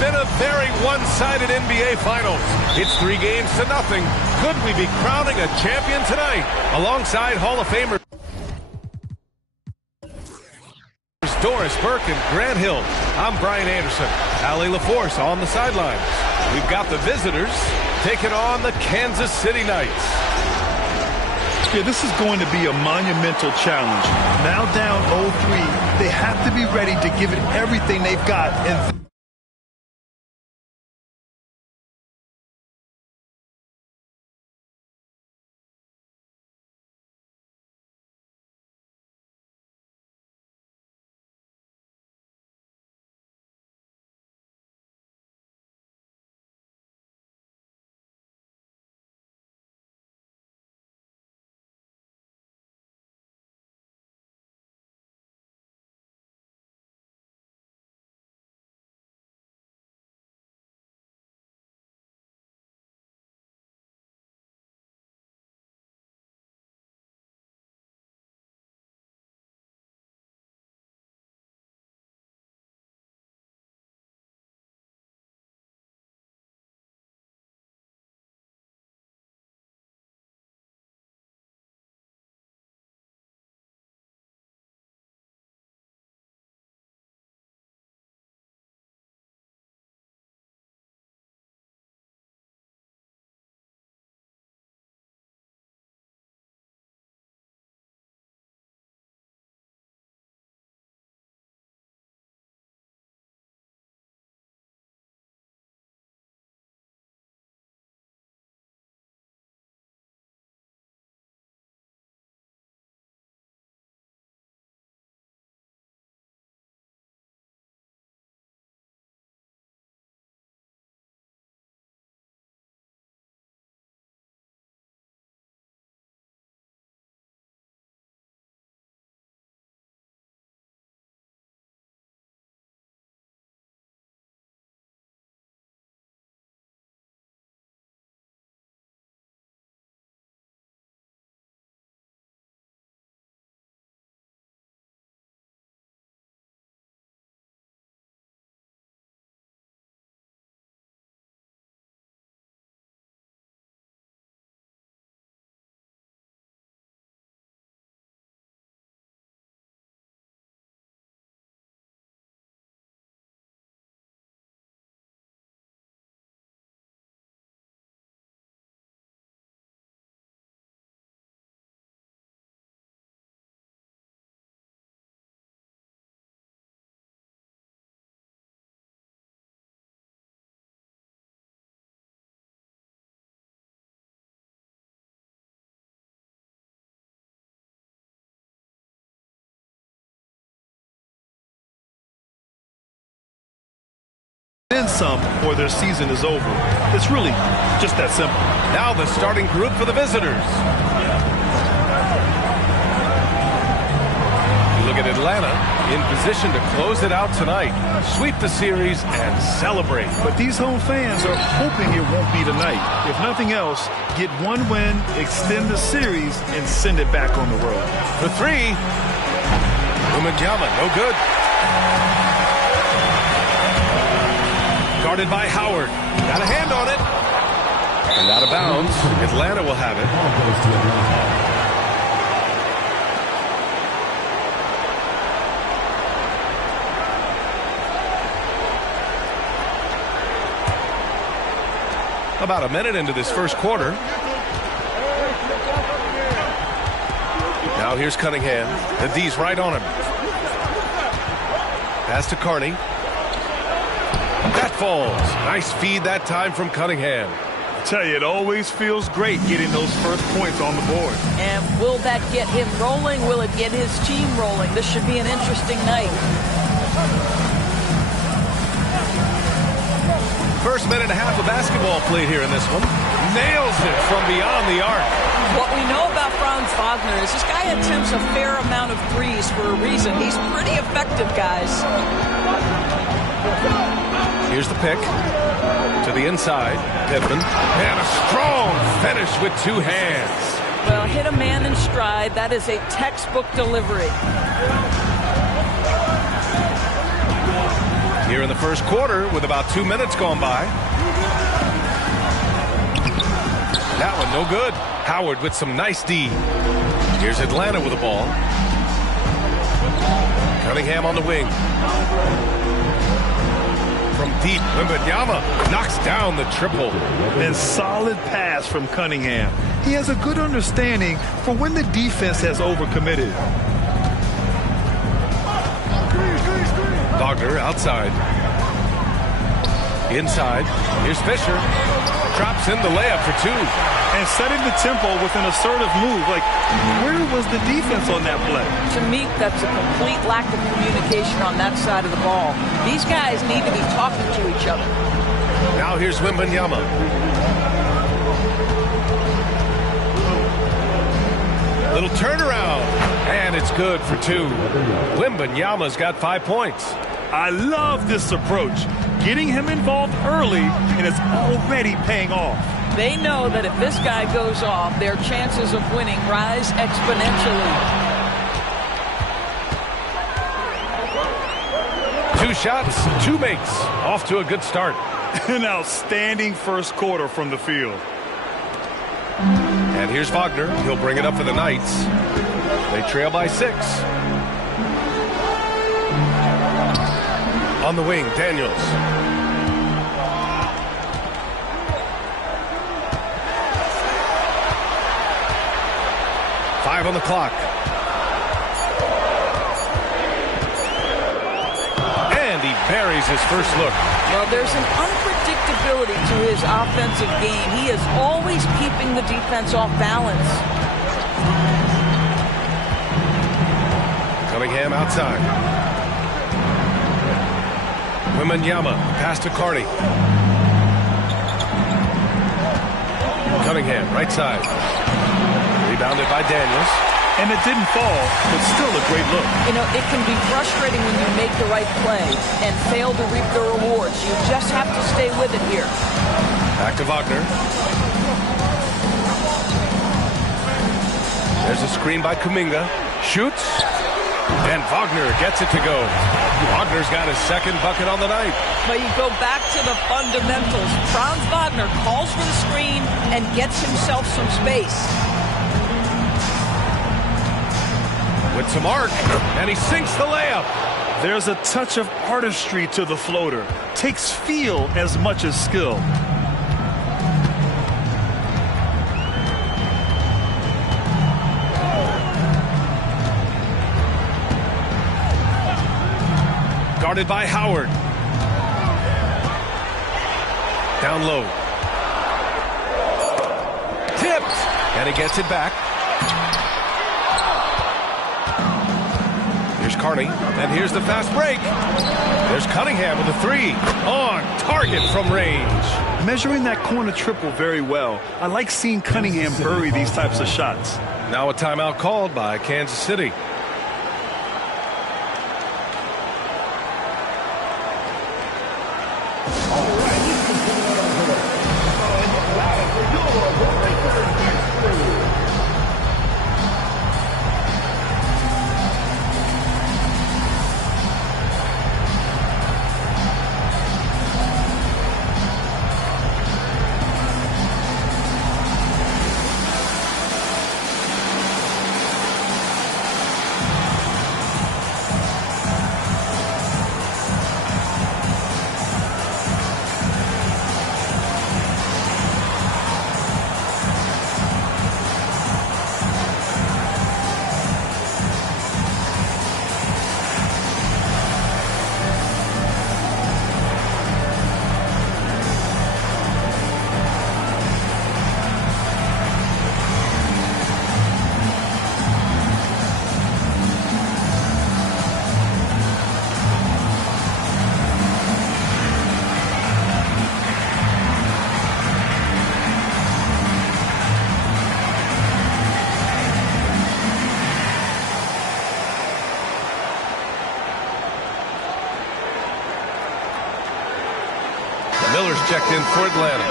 been a very one-sided NBA Finals. It's 3-0. Could we be crowning a champion tonight? Alongside Hall of Famer Doris Burke and Grant Hill, I'm Brian Anderson. Allie LaForce on the sidelines. We've got the visitors taking on the Kansas City Knights. Yeah, this is going to be a monumental challenge. Now down 0-3, they have to be ready to give it everything they've got. And then some, or their season is over. It's really just that simple. Now the starting group for the visitors. You look at Atlanta in position to close it out tonight, sweep the series, and celebrate. But these home fans are hoping it won't be tonight. If nothing else, get one win, extend the series, and send it back on the road. For three, Umajama, no good. Guarded by Howard. Got a hand on it. And out of bounds. Atlanta will have it. About a minute into this first quarter. Now here's Cunningham. The D's right on him. Pass to Carney. That falls. Nice feed that time from Cunningham. I tell you, it always feels great getting those first points on the board. And will that get him rolling? Will it get his team rolling? This should be an interesting night. First minute and a half of basketball played here in this one. Nails it from beyond the arc. What we know about Franz Wagner is this guy attempts a fair amount of threes for a reason. He's pretty effective, guys. Here's the pick to the inside. Pittman. And a strong finish with two hands. Well, hit a man in stride. That is a textbook delivery. Here in the first quarter with about 2 minutes gone by. That one no good. Howard with some nice D. Here's Atlanta with the ball. Cunningham on the wing. From deep, Wembanyama knocks down the triple. And solid pass from Cunningham. He has a good understanding for when the defense has overcommitted. Wagner outside. Inside. Here's Fisher. Drops in the layup for 2. And setting the tempo with an assertive move. Like, where was the defense on that play? To me, that's a complete lack of communication on that side of the ball. These guys need to be talking to each other. Now here's Wembanyama. Little turnaround. And it's good for 2. Wembanyama's got 5 points. I love this approach. Getting him involved early, and it's already paying off. They know that if this guy goes off, their chances of winning rise exponentially. 2 shots, 2 makes. Off to a good start. An outstanding first quarter from the field. And here's Wagner. He'll bring it up for the Knights. They trail by 6. On the wing, Daniels. Five on the clock. And he buries his first look. Well, there's an unpredictability to his offensive game. He is always keeping the defense off balance. Cunningham outside. Wembanyama, pass to Carney. Cunningham, right side. Rebounded by Daniels. And it didn't fall, but still a great look. You know, it can be frustrating when you make the right play and fail to reap the rewards. You just have to stay with it here. Back to Wagner. There's a screen by Kuminga. Shoots. And Wagner gets it to go. Wagner's got his second bucket on the night. But you go back to the fundamentals. Franz Wagner calls for the screen and gets himself some space. With some arc, and he sinks the layup. There's a touch of artistry to the floater. Takes feel as much as skill. Guarded by Howard. Down low. Tipped. And he gets it back. Here's Carney. And here's the fast break. There's Cunningham with a 3. On target from range. Measuring that corner triple very well. I like seeing Cunningham bury these types of shots. Now a timeout called by Kansas City. Miller's checked in for Atlanta.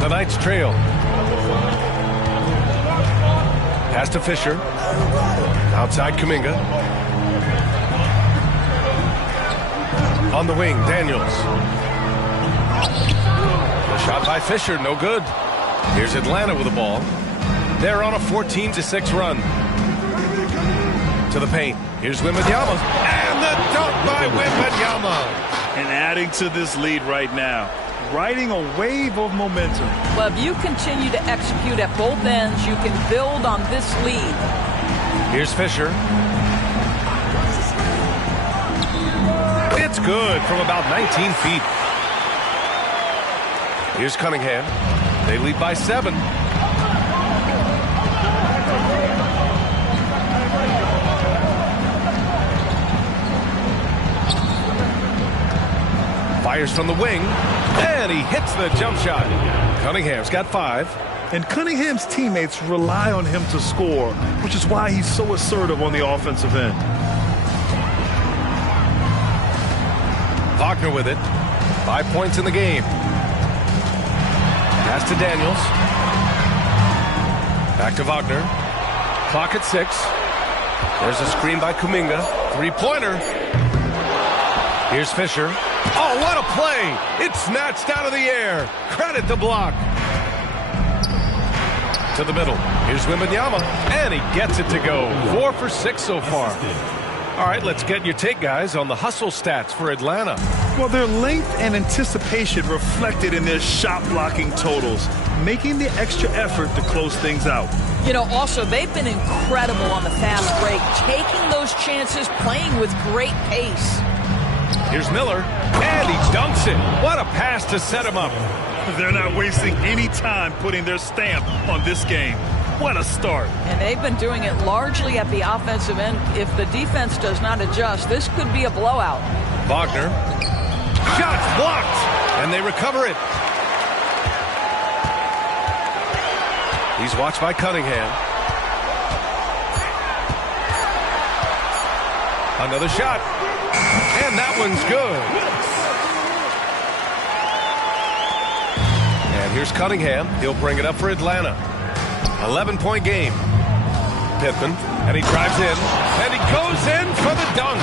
The Knights trail. Pass to Fisher. Outside Kuminga. On the wing, Daniels. A shot by Fisher, no good. Here's Atlanta with the ball. They're on a 14-6 run. To the paint. Here's Wembanyama. And the dunk by Wembanyama. And adding to this lead right now. Riding a wave of momentum. Well, if you continue to execute at both ends, you can build on this lead. Here's Fisher. It's good from about 19 feet. Here's Cunningham. They lead by 7. Fires from the wing, and he hits the jump shot. Cunningham's got 5. And Cunningham's teammates rely on him to score, which is why he's so assertive on the offensive end. Wagner with it. 5 points in the game. Pass to Daniels. Back to Wagner. Clock at 6. There's a screen by Kuminga. 3-pointer. Here's Fisher. Oh, what a play! It's snatched out of the air. Credit the block. To the middle. Here's Wembanyama, and he gets it to go. 4 for 6 so far. All right, let's get your take, guys, on the hustle stats for Atlanta. Well, their length and anticipation reflected in their shot blocking totals, making the extra effort to close things out. You know, also, they've been incredible on the fast break, taking those chances, playing with great pace. Here's Miller, and he dunks it. What a pass to set him up. They're not wasting any time putting their stamp on this game. What a start. And they've been doing it largely at the offensive end. If the defense does not adjust, this could be a blowout. Wagner. Shots blocked, and they recover it. He's watched by Cunningham. Another shot. And that one's good. And here's Cunningham. He'll bring it up for Atlanta. 11-point game. Pittman, and he drives in, and he goes in for the dunk.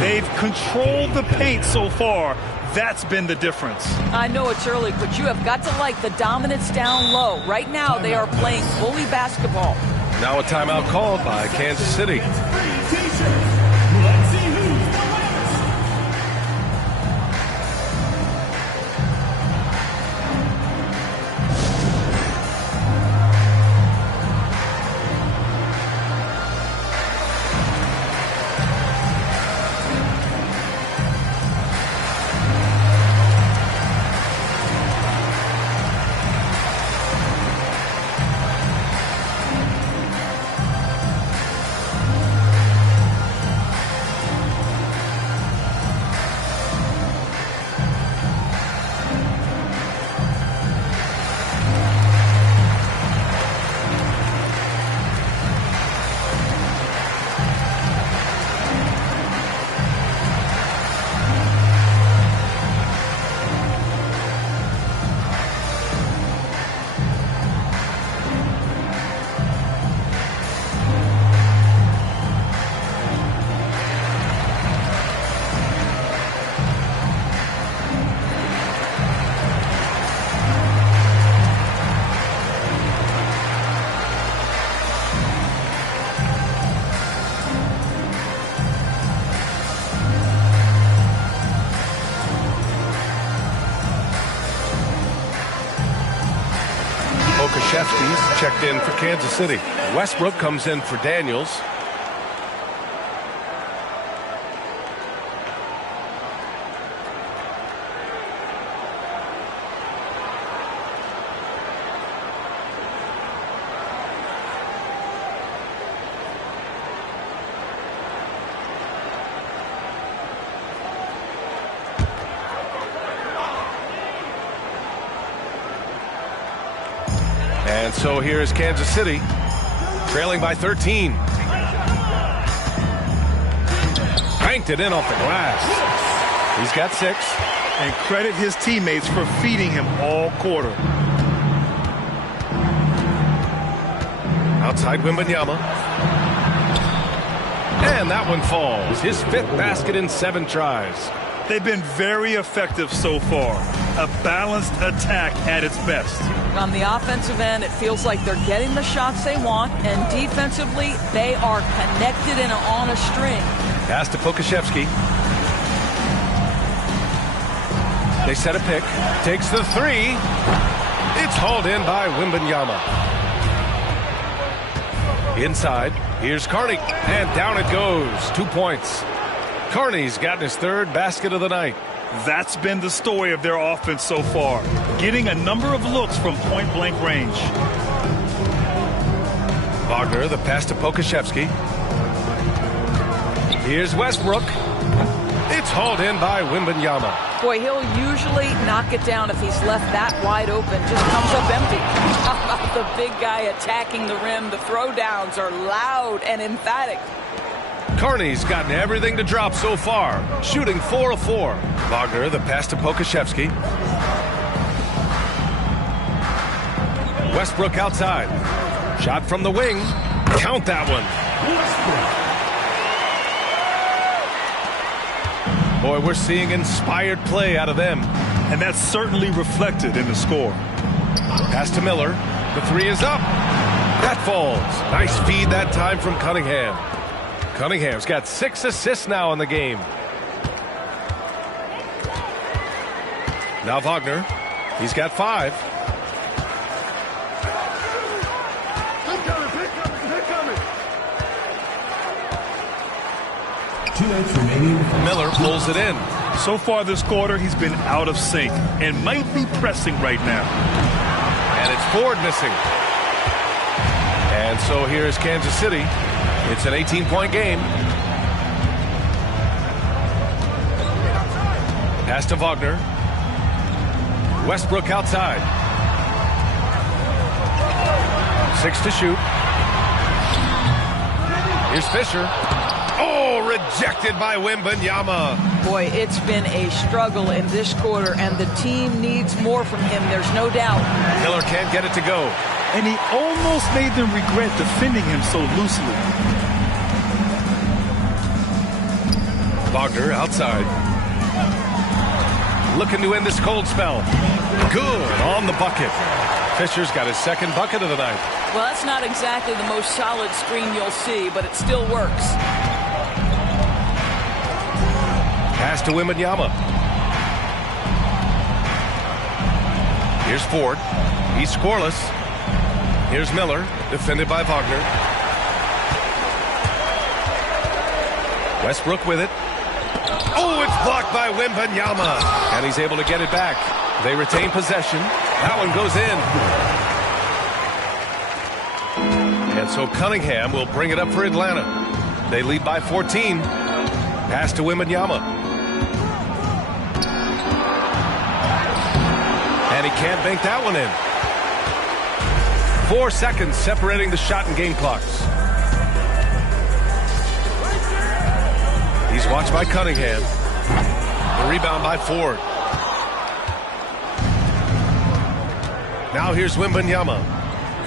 They've controlled the paint so far. That's been the difference. I know it's early, but you have got to like the dominance down low. Right now, they are playing bully basketball. Now a timeout called by Kansas City. Shefty's checked in for Kansas City. Westbrook comes in for Daniels. And so here is Kansas City, trailing by 13. Banked it in off the glass. He's got 6. And credit his teammates for feeding him all quarter. Outside Wembanyama. And that one falls. His 5th basket in 7 tries. They've been very effective so far. A balanced attack at its best. On the offensive end, it feels like they're getting the shots they want, and defensively, they are connected and on a string. Pass to Pokashevsky. They set a pick. Takes the 3. It's hauled in by Wembanyama. Inside, here's Carney, and down it goes. 2 points. Carney's gotten his 3rd basket of the night. That's been the story of their offense so far, getting a number of looks from point-blank range. Wagner, the pass to Pokashevsky. Here's Westbrook. It's hauled in by Wembanyama. Boy, he'll usually knock it down if he's left that wide open. Just comes up empty. How about the big guy attacking the rim? The throwdowns are loud and emphatic. Carney's gotten everything to drop so far, shooting 4 of 4. Wagner, the pass to Pokashevsky. Westbrook outside. Shot from the wing. Count that one. Boy, we're seeing inspired play out of them. And that's certainly reflected in the score. Pass to Miller. The 3 is up. That falls. Nice feed that time from Cunningham. Cunningham's got 6 assists now in the game. Now Wagner. He's got 5. Miller pulls it in. So far this quarter, he's been out of sync and might be pressing right now. And it's Ford missing. And so here's Kansas City. It's an 18-point game. Pass to Wagner. Westbrook outside. 6 to shoot. Here's Fisher. Oh, rejected by Wembanyama. Boy, it's been a struggle in this quarter, and the team needs more from him. There's no doubt. Miller can't get it to go. And he almost made them regret defending him so loosely. Wagner outside. Looking to end this cold spell. Good on the bucket. Fisher's got his 2nd bucket of the night. Well, that's not exactly the most solid screen you'll see, but it still works. Pass to Wembanyama. Here's Ford. He's scoreless. Here's Miller, defended by Wagner. Westbrook with it. Oh, it's blocked by Wembanyama. And he's able to get it back. They retain possession. That one goes in. And so Cunningham will bring it up for Atlanta. They lead by 14. Pass to Wembanyama. And he can't bank that one in. 4 seconds separating the shot and game clocks. He's watched by Cunningham. The rebound by Ford. Now here's Wembanyama.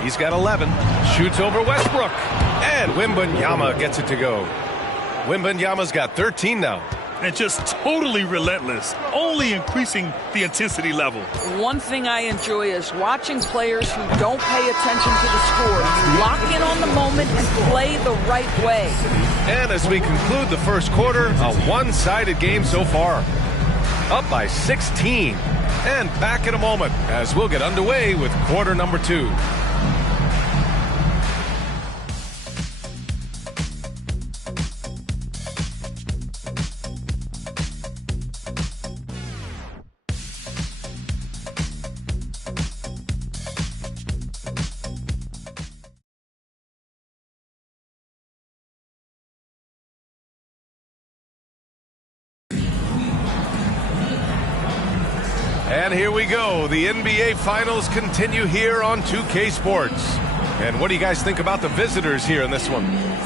He's got 11. Shoots over Westbrook. And Wembanyama gets it to go. Wembanyama's got 13 now. And just totally relentless, only increasing the intensity level. One thing I enjoy is watching players who don't pay attention to the score lock in on the moment and play the right way. And as we conclude the first quarter, a one-sided game so far. Up by 16. And back in a moment as we'll get underway with quarter number 2. And here we go. The NBA Finals continue here on 2K Sports. And what do you guys think about the visitors here in this one?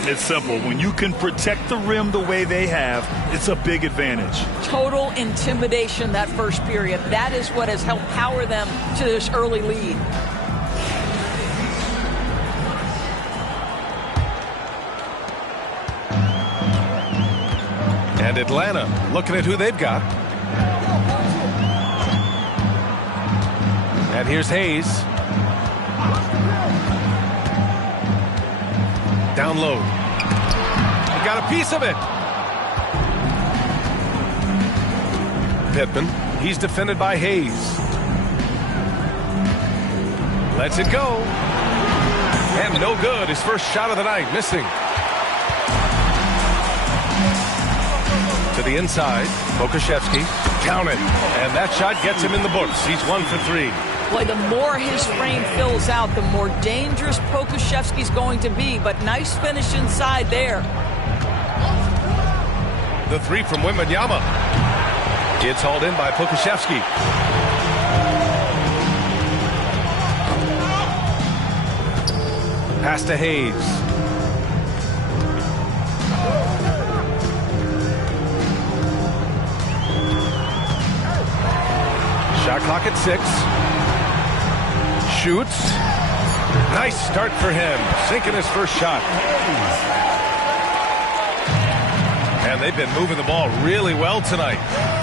It's simple. When you can protect the rim the way they have, it's a big advantage. Total intimidation that first period. That is what has helped power them to this early lead. And Atlanta looking at who they've got. And here's Hayes. Down low. He got a piece of it. Pittman. He's defended by Hayes. Lets it go. And no good. His first shot of the night. Missing. To the inside. Pokuševski. Count it. And that shot gets him in the books. He's 1 for 3. Boy, the more his frame fills out, the more dangerous Pokuševski's going to be. But nice finish inside there. The three from Wembanyama. It's hauled in by Pokuševski. Pass to Hayes. Shot clock at 6. Shoots. Nice start for him. Sinking his first shot. And they've been moving the ball really well tonight.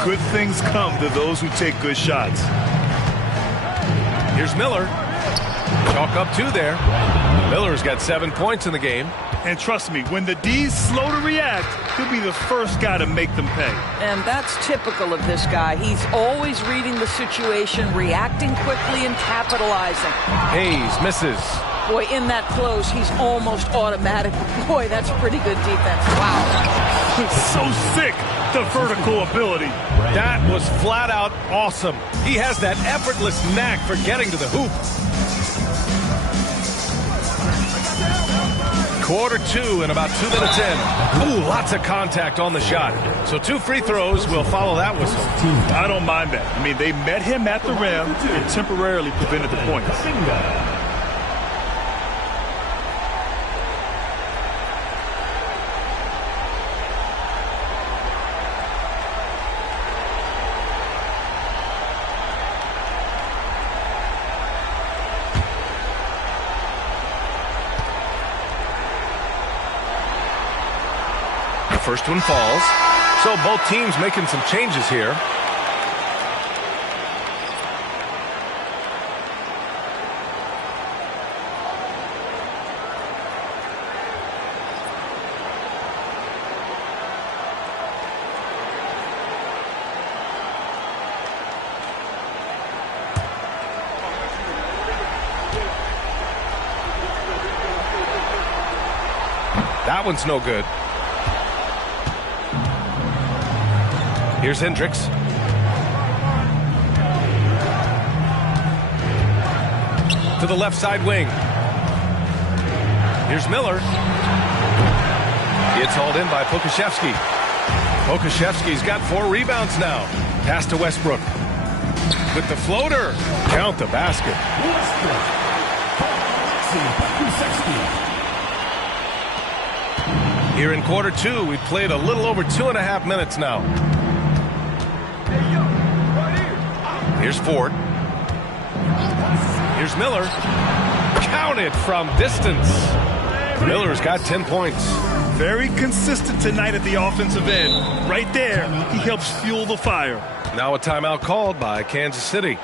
Good things come to those who take good shots. Here's Miller. Chalk up 2 there. Miller's got 7 points in the game. And trust me, when the D's slow to react, he'll be the first guy to make them pay. And that's typical of this guy. He's always reading the situation, reacting quickly and capitalizing. Hayes misses. Boy, in that close, he's almost automatic. Boy, that's pretty good defense. Wow. So sick, the vertical ability. That was flat out awesome. He has that effortless knack for getting to the hoop. Quarter 2 and about 2 minutes in. Ooh, lots of contact on the shot. So 2 free throws will follow that whistle. I don't mind that. I mean, they met him at the rim and temporarily prevented the points. First one falls. So both teams making some changes here. That one's no good. Here's Hendricks. To the left side wing. Here's Miller. It's hauled in by Pokuševski. Pokuševski's got 4 rebounds now. Pass to Westbrook. With the floater. Count the basket. Here in quarter 2, we played a little over 2.5 minutes now. Here's Ford. Here's Miller. Counted from distance. Miller's got 10 points. Very consistent tonight at the offensive end. Right there, he helps fuel the fire. Now a timeout called by Kansas City.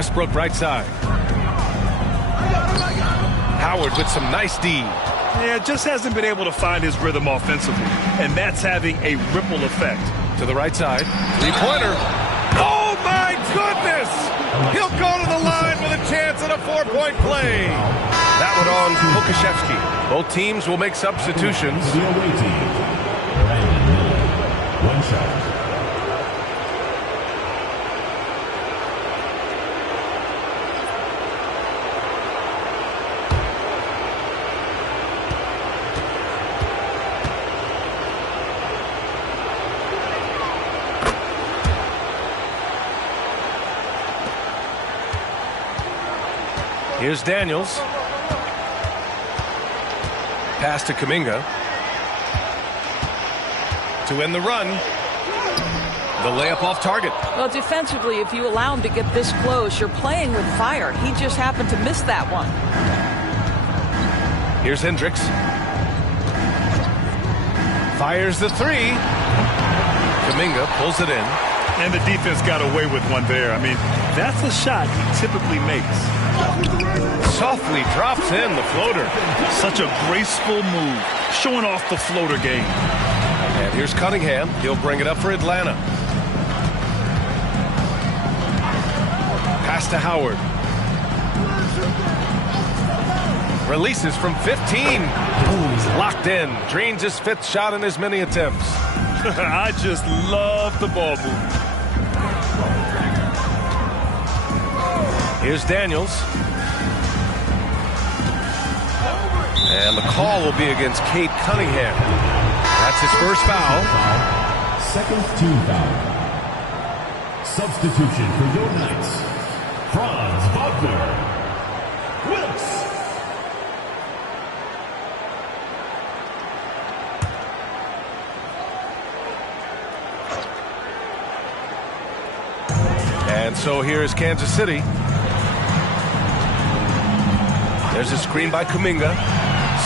Westbrook right side. Howard with some nice D. Yeah, just hasn't been able to find his rhythm offensively, and that's having a ripple effect. To the right side. Three-pointer. Oh, my goodness! He'll go to the line with a chance at a 4-point play. That one on Pokashevsky. Both teams will make substitutions. The away team. One shot. Here's Daniels. Pass to Kuminga. To end the run. The layup off target. Well, defensively, if you allow him to get this close, you're playing with fire. He just happened to miss that one. Here's Hendricks. Fires the three. Kuminga pulls it in. And the defense got away with one there. I mean, that's a shot he typically makes. Softly drops in the floater. Such a graceful move, showing off the floater game. And here's Cunningham. He'll bring it up for Atlanta. Pass to Howard. Releases from 15. He's locked in. Drains his 5th shot in as many attempts. I just love the ball move. Here's Daniels. And the call will be against Cade Cunningham. That's his first foul. Second team foul. Substitution for your Knights. Franz Wagner. Wilkes. And so here is Kansas City. There's a screen by Kuminga.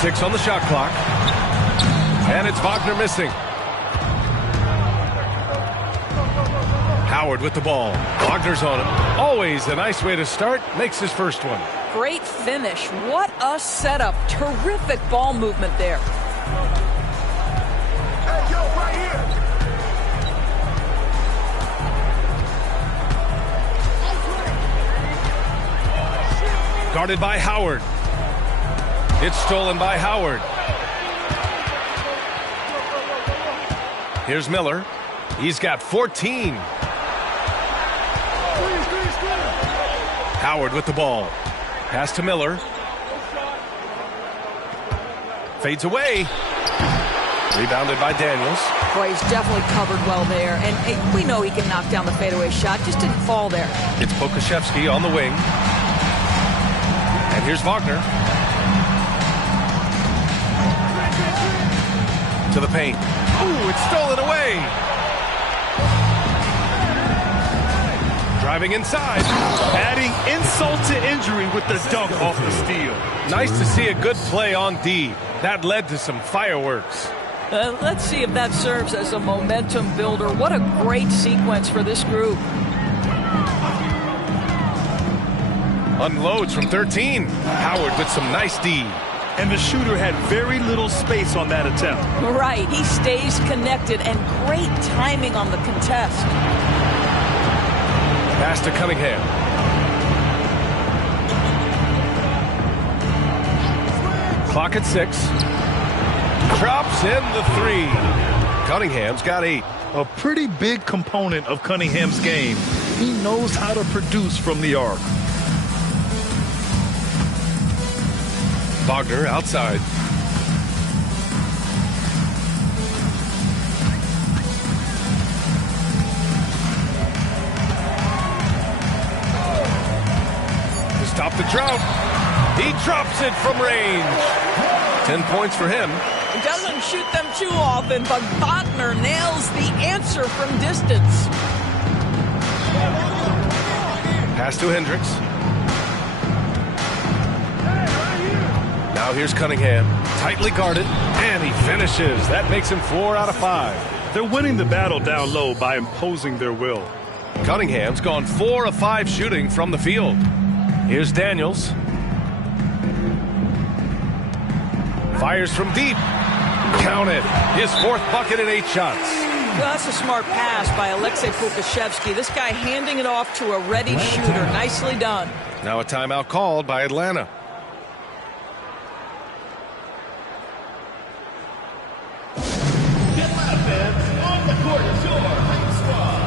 6 on the shot clock. And it's Wagner missing. Howard with the ball. Wagner's on him. Always a nice way to start. Makes his first one. Great finish. What a setup. Terrific ball movement there. Hey, yo, right here. Guarded by Howard. It's stolen by Howard. Here's Miller. He's got 14. Howard with the ball. Pass to Miller. Fades away. Rebounded by Daniels. Boy, he's definitely covered well there. And we know he can knock down the fadeaway shot. Just didn't fall there. It's Pokashevsky on the wing. And here's Wagner. To the paint. Ooh, it's stolen away. Driving inside. Adding insult to injury with the dunk off the steal. Nice to see a good play on D. That led to some fireworks. Let's see if that serves as a momentum builder. What a great sequence for this group. Unloads from 13. Howard with some nice D. And the shooter had very little space on that attempt. Right, he stays connected and great timing on the contest. Pass to Cunningham. Clock at 6. Drops in the 3. Cunningham's got 8. A pretty big component of Cunningham's game. He knows how to produce from the arc. Wagner outside. To stop the drought. He drops it from range. 10 points for him. He doesn't shoot them too often, but Wagner nails the answer from distance. Pass to Hendricks. Now here's Cunningham. Tightly guarded, and he finishes. That makes him 4 out of 5. They're winning the battle down low by imposing their will. Cunningham's gone 4 of 5 shooting from the field. Here's Daniels. Fires from deep. Counted. His 4th bucket in 8 shots. Well, that's a smart pass by Alexei Pokusevski. This guy handing it off to a ready shooter. Nicely done. Now a timeout called by Atlanta. Atlanta fans on the court, your Home Squad.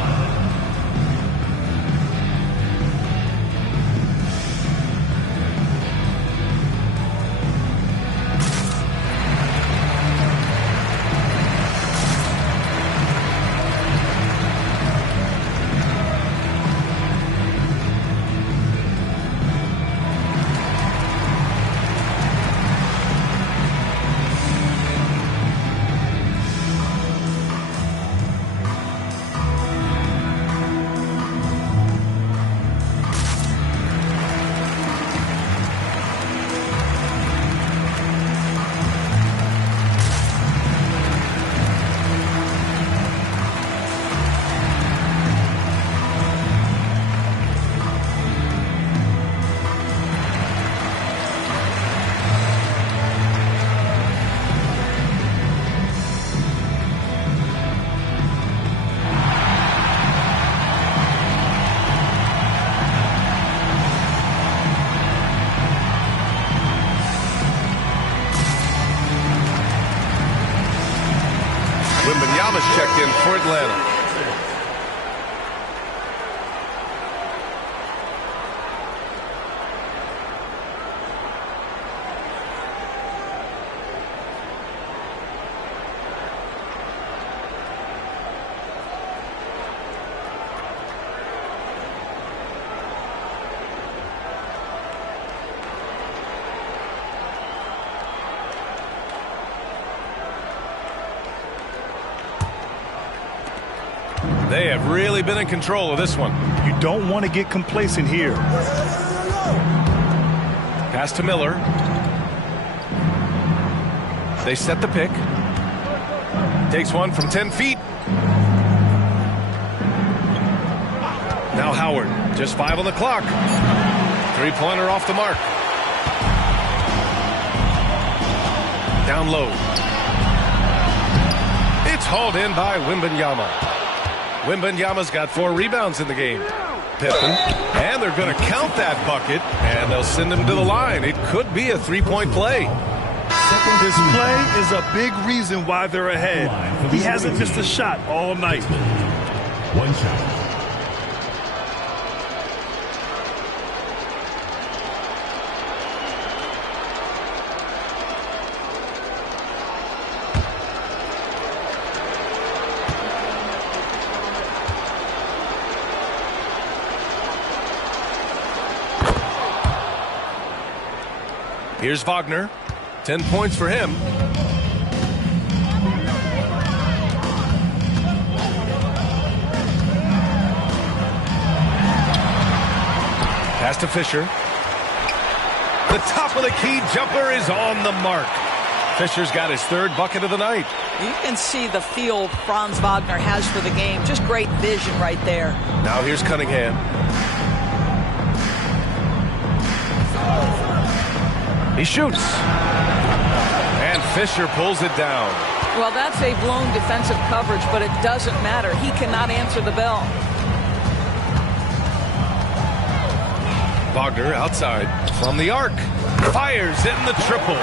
Wembanyama's checked in for Atlanta. They have really been in control of this one. You don't want to get complacent here. Pass to Miller. They set the pick. Takes one from 10 feet. Now Howard, just 5 on the clock. 3-pointer off the mark. Down low. It's hauled in by Wembanyama. Wembanyama's got 4 rebounds in the game. Pippen, and they're going to count that bucket, and they'll send him to the line. It could be a 3-point play. This play is a big reason why they're ahead. He hasn't missed a shot all night. 1 shot. Here's Wagner. 10 points for him. Pass to Fisher. The top of the key jumper is on the mark. Fisher's got his 3rd bucket of the night. You can see the feel Franz Wagner has for the game. Just great vision right there. Now here's Cunningham. He shoots. And Fisher pulls it down. Well, that's a blown defensive coverage, but it doesn't matter. He cannot answer the bell. Wagner outside from the arc. Fires in the triple.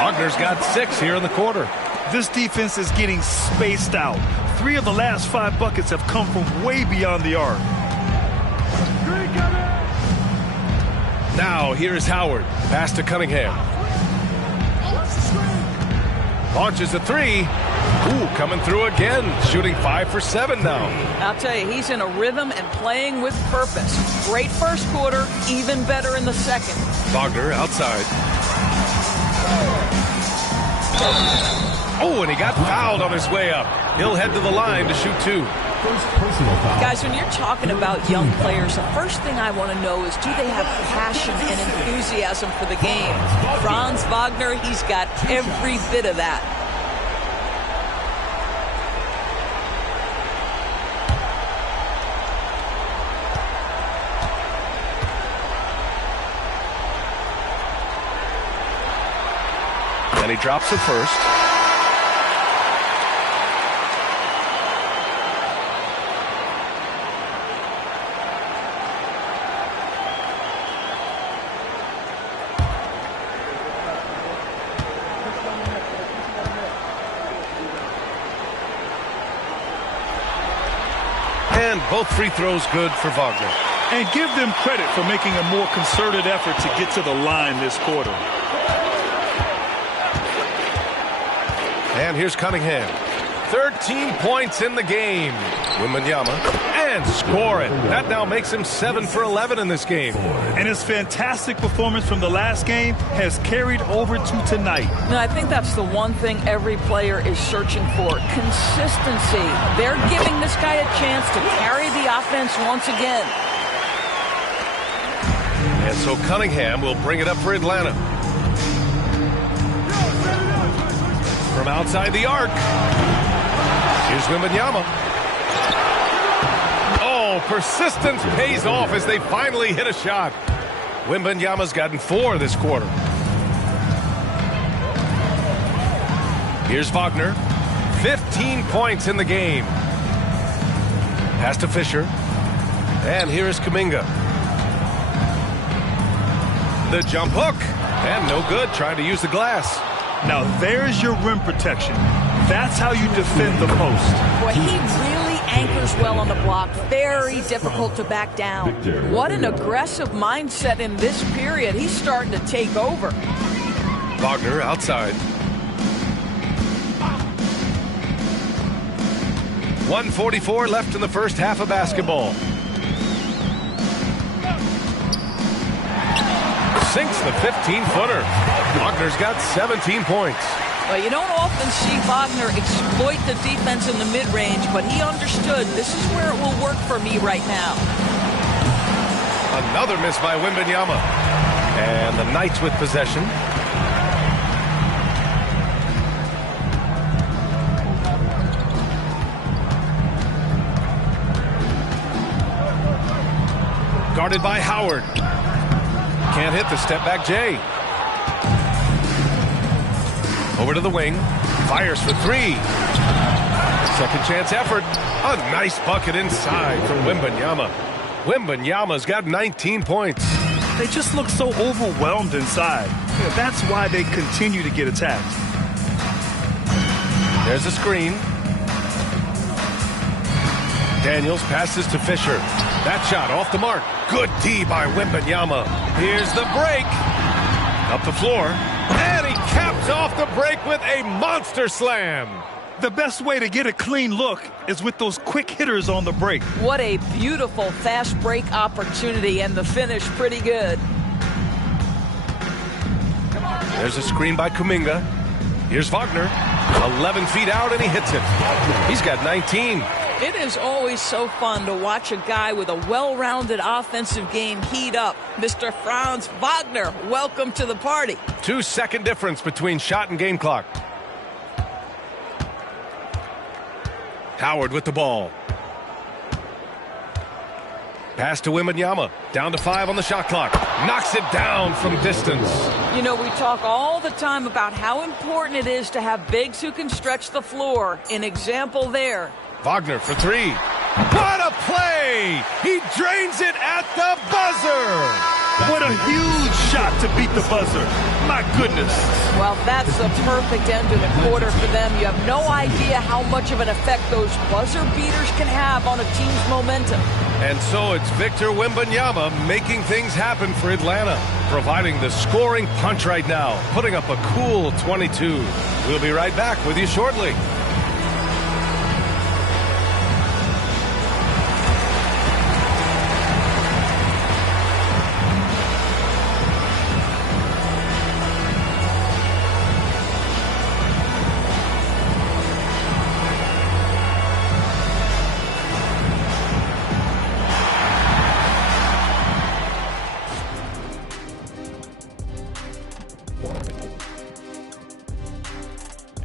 Wagner's got 6 here in the quarter. This defense is getting spaced out. 3 of the last 5 buckets have come from way beyond the arc. Now here is Howard. Pass to Cunningham. Launches a 3. Ooh, coming through again. Shooting 5 for 7 now. I'll tell you, he's in a rhythm and playing with purpose. Great first quarter, even better in the second. Wagner outside. Oh, and he got fouled on his way up. He'll head to the line to shoot 2. Guys, when you're talking about young players, the first thing I want to know is, do they have passion and enthusiasm for the game? Franz Wagner, he's got every bit of that. And he drops it first. And both free throws good for Wagner. And give them credit for making a more concerted effort to get to the line this quarter. And here's Cunningham. 13 points in the game. Wembanyama. And score it. That now makes him 7 for 11 in this game. And his fantastic performance from the last game has carried over to tonight. No, I think that's the one thing every player is searching for. Consistency. They're giving this guy a chance to carry the offense once again. And so Cunningham will bring it up for Atlanta. From outside the arc. Here's Wembanyama. Oh, persistence pays off as they finally hit a shot. Wembanyama's gotten 4 this quarter. Here's Wagner. 15 points in the game. Pass to Fisher. And here is Kuminga. The jump hook. And no good, trying to use the glass. Now there's your rim protection. That's how you defend the post. Boy, he really anchors well on the block. Very difficult to back down. What an aggressive mindset in this period. He's starting to take over. Wagner outside. 1:44 left in the first half of basketball. Sinks the 15-footer. Wagner's got 17 points. Well, you don't often see Wagner exploit the defense in the mid-range, but he understood this is where it will work for me right now. Another miss by Wembanyama. And the Knights with possession. Guarded by Howard. Can't hit the step-back J. Over to the wing. Fires for 3. Second chance effort. A nice bucket inside from Wembanyama. Wembanyama's got 19 points. They just look so overwhelmed inside. Yeah, that's why they continue to get attacked. There's a screen. Daniels passes to Fisher. That shot off the mark. Good D by Wembanyama. Here's the break. Up the floor. And he caps off the break with a monster slam. The best way to get a clean look is with those quick hitters on the break. What a beautiful fast break opportunity, and the finish pretty good. There's a screen by Kuminga. Here's Wagner. 11 feet out, and he hits it. He's got 19. It is always so fun to watch a guy with a well-rounded offensive game heat up. Mr. Franz Wagner, welcome to the party. 2-second difference between shot and game clock. Howard with the ball. Pass to Wembanyama. Down to 5 on the shot clock. Knocks it down from distance. You know, we talk all the time about how important it is to have bigs who can stretch the floor. An example there. Wagner for 3. What a play! He drains it at the buzzer! What a huge shot to beat the buzzer. My goodness. Well, that's the perfect end to the quarter for them. You have no idea how much of an effect those buzzer beaters can have on a team's momentum. And so it's Victor Wembanyama making things happen for Atlanta, providing the scoring punch right now, putting up a cool 22. We'll be right back with you shortly.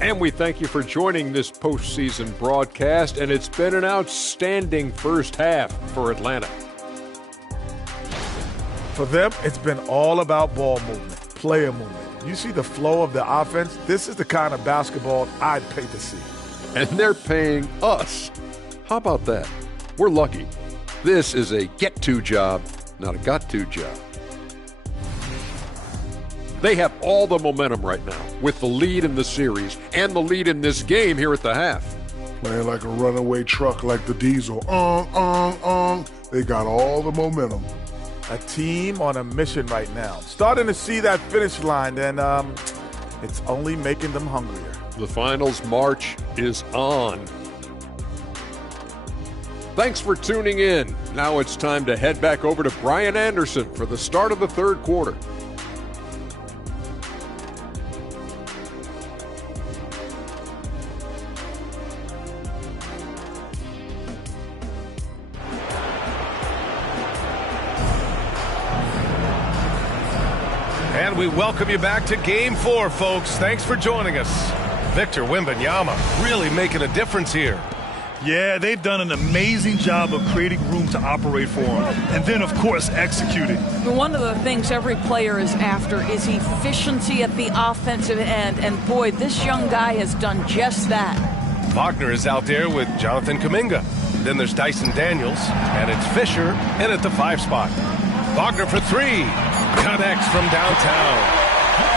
And we thank you for joining this postseason broadcast, and it's been an outstanding first half for Atlanta. For them, it's been all about ball movement, player movement, You see the flow of the offense? This is the kind of basketball I'd pay to see. And they're paying us. How about that? We're lucky. This is a get-to job, not a got-to job. They have all the momentum right now with the lead in the series and the lead in this game here at the half. Playing like a runaway truck like the Diesel. They got all the momentum. A team on a mission right now. Starting to see that finish line, and it's only making them hungrier. The finals march is on. Thanks for tuning in. Now it's time to head back over to Brian Anderson for the start of the third quarter. And we welcome you back to Game 4, folks. Thanks for joining us. Victor Wembanyama really making a difference here. Yeah, they've done an amazing job of creating room to operate for him. And then, of course, executing. One of the things every player is after is efficiency at the offensive end. And, boy, this young guy has done just that. Wagner is out there with Jonathan Kuminga. Then there's Dyson Daniels, and it's Fisher in at the 5 spot. Wagner for 3. Connects from downtown.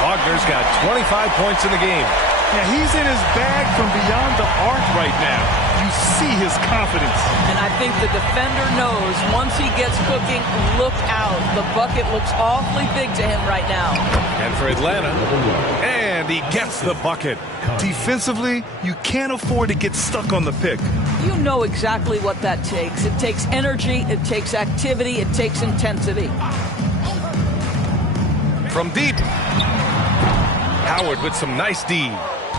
Wagner's got 25 points in the game. Yeah, he's in his bag from beyond the arc right now. You see his confidence. And I think the defender knows once he gets cooking, look out. The bucket looks awfully big to him right now. And for Atlanta, and he gets the bucket. Defensively, you can't afford to get stuck on the pick. You know exactly what that takes. It takes energy, it takes activity, it takes intensity. From deep, Howard with some nice D.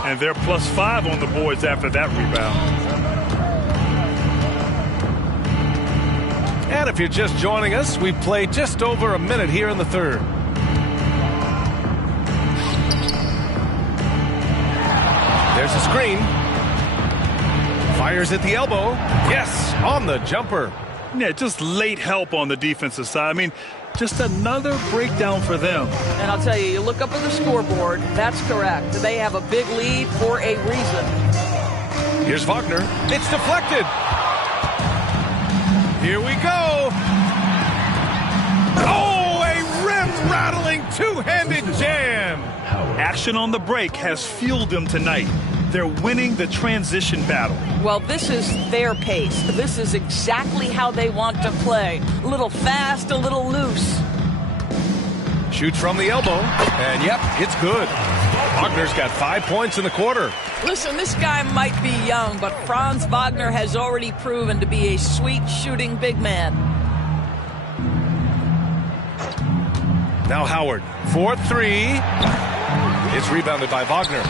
And they're +5 on the boards after that rebound. And if you're just joining us, we played just over a minute here in the third. There's a screen. Fires at the elbow. Yes, on the jumper. Yeah, just late help on the defensive side. I mean, just another breakdown for them. And I'll tell you, you look up at the scoreboard, that's correct. They have a big lead for a reason. Here's Wagner. It's deflected. Here we go. Oh, a rim-rattling two-handed jam. Action on the break has fueled them tonight. They're winning the transition battle. Well, this is their pace. This is exactly how they want to play. A little fast, a little loose. Shoots from the elbow, and yep, it's good. Wagner's got 5 points in the quarter. Listen, this guy might be young, but Franz Wagner has already proven to be a sweet shooting big man. Now Howard, 4-3. It's rebounded by Wagner.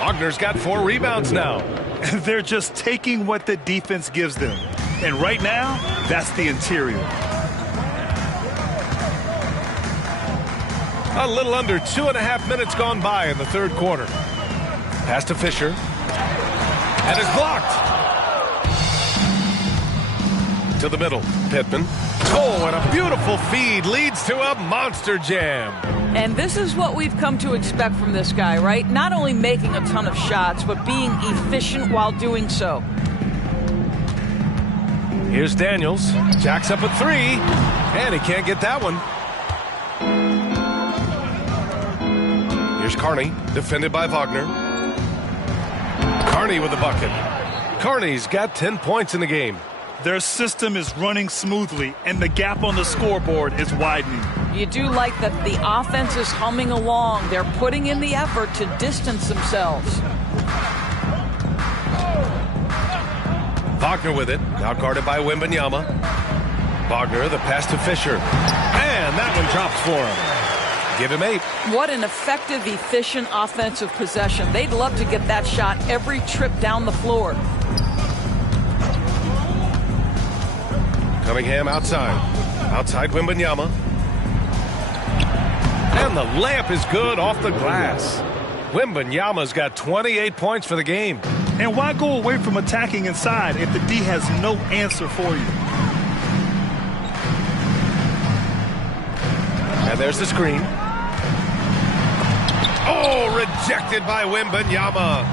Wagner's got 4 rebounds now. They're just taking what the defense gives them. And right now, that's the interior. A little under 2.5 minutes gone by in the third quarter. Pass to Fisher. And it's blocked. To the middle. Pittman. Oh, and a beautiful feed leads to a monster jam. And this is what we've come to expect from this guy, right? Not only making a ton of shots, but being efficient while doing so. Here's Daniels. Jacks up at 3. And he can't get that one. Here's Carney, defended by Wagner. Carney with the bucket. Carney's got 10 points in the game. Their system is running smoothly, and the gap on the scoreboard is widening. You do like that the offense is humming along. They're putting in the effort to distance themselves. Wagner with it, now guarded by Wembanyama. Wagner, the pass to Fisher. And that one drops for him. Give him 8. What an effective, efficient offensive possession. They'd love to get that shot every trip down the floor. Cunningham outside. Outside Wembanyama. And the layup is good off the glass. Wembanyama's got 28 points for the game. And why go away from attacking inside if the D has no answer for you? And there's the screen. Oh, rejected by Wembanyama.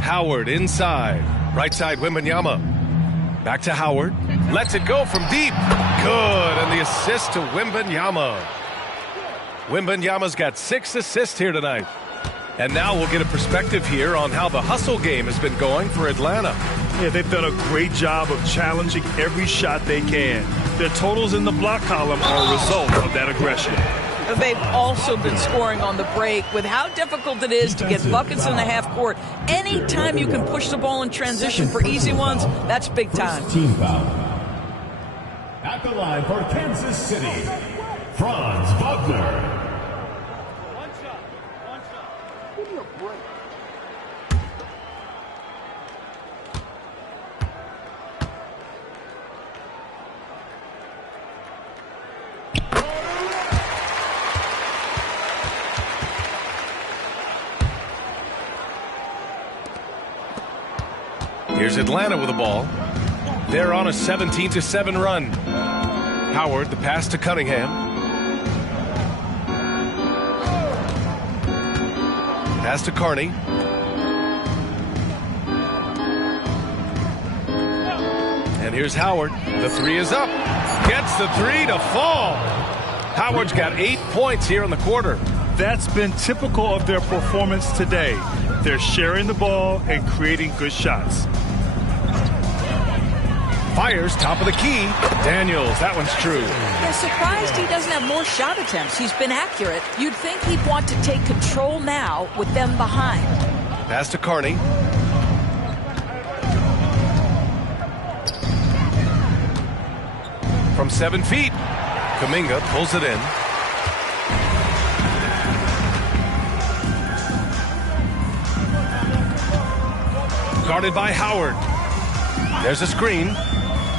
Howard inside. Right side, Wembanyama. Back to Howard. Lets it go from deep. Good, and the assist to Wembanyama. Wembanyama's got 6 assists here tonight. And now we'll get a perspective here on how the hustle game has been going for Atlanta. Yeah, they've done a great job of challenging every shot they can. Their totals in the block column are a result of that aggression. They've also been scoring on the break. With how difficult it is to get buckets in the half court, anytime you can push the ball in transition for easy ones, that's big time. Team foul. At the line for Kansas City, Franz Wagner. Here's Atlanta with the ball. They're on a 17-7 run. Howard, the pass to Cunningham. Pass to Carney. And here's Howard. The 3 is up. Gets the 3 to fall. Howard's got 8 points here in the quarter. That's been typical of their performance today. They're sharing the ball and creating good shots. Fires, top of the key. Daniels, that one's true. Yeah, surprised he doesn't have more shot attempts. He's been accurate. You'd think he'd want to take control now with them behind. Pass to Carney. From 7 feet. Kuminga pulls it in. Guarded by Howard. There's a screen.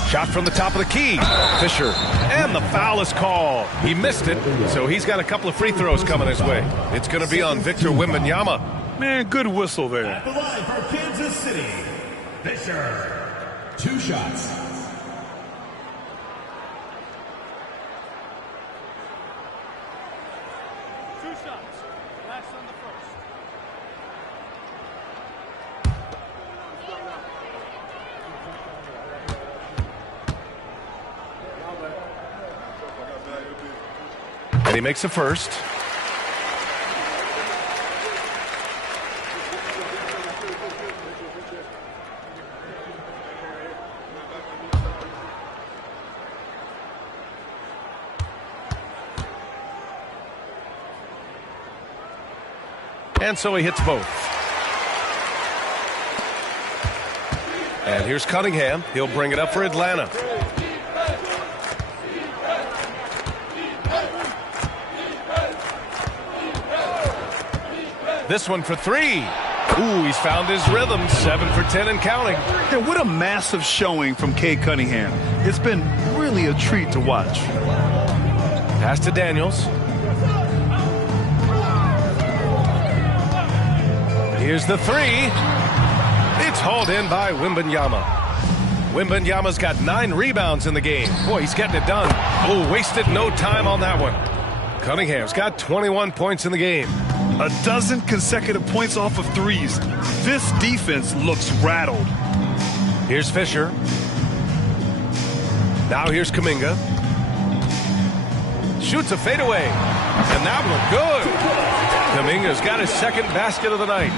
Shot from the top of the key. Fisher. And the foul is called. He missed it, so he's got a couple of free throws coming his way. It's going to be on Victor Wembanyama. Man, good whistle there. At the line for Kansas City, Fisher. 2 shots. Last on the first. And he makes a first. And so he hits both. And here's Cunningham. He'll bring it up for Atlanta. This one for 3. Ooh, he's found his rhythm. 7 for 10 and counting. Yeah, what a massive showing from Cade Cunningham. It's been really a treat to watch. Pass to Daniels. Here's the 3. It's hauled in by Wembanyama. Wembanyama's got 9 rebounds in the game. Boy, he's getting it done. Oh, wasted no time on that one. Cunningham's got 21 points in the game. A dozen consecutive points off of threes. This defense looks rattled. Here's Fisher. Now here's Kuminga. Shoots a fadeaway. And that one good. Kuminga's got his second basket of the night.